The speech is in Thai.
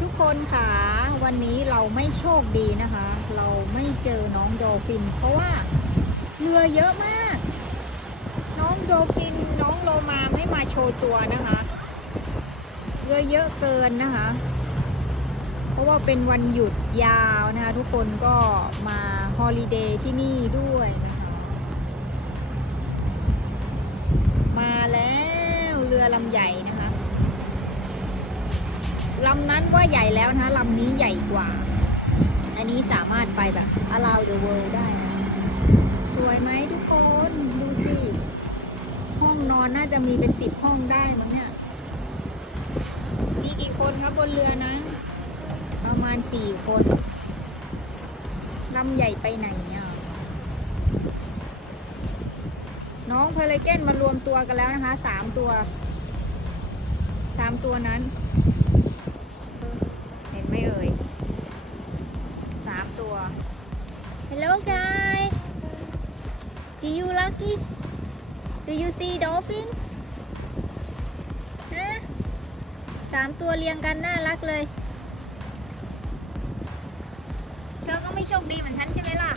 ทุกคนค่ะ วันนี้เราไม่โชคดีนะคะ เราไม่เจอน้องโดฟิน เพราะว่าเรือเยอะมาก น้องโดฟินน้องโลมาไม่มาโชว์ตัวนะคะเรือเยอะเกินนะคะ เพราะว่าเป็นวันหยุดยาวนะคะทุกคนก็มาฮอลิเดย์ที่นี่ด้วยนะคะมาแล้วเรือลำใหญ่ ลำนั้นว่าใหญ่แล้วนะคะลำนี้ใหญ่กว่า อันนี้สามารถไปแบบ around the world ได้นะสวยไหมทุกคน ดูสิ ห้องนอนน่าจะมีเป็นสิบห้องได้มั้งเนี่ย มีกี่คนครับบนเรือนั้นประมาณสี่คนลำใหญ่ไปไหนอะน้องเพลเกนมารวมตัวกันแล้วนะคะสามตัวสามตัวนั้น ตัว Hello guys Do you lucky Do you see dolphin ฮะสามตัวเรียงกันน่ารักเลย เธอก็ไม่โชคดีเหมือนฉันใช่ไหมล่ะ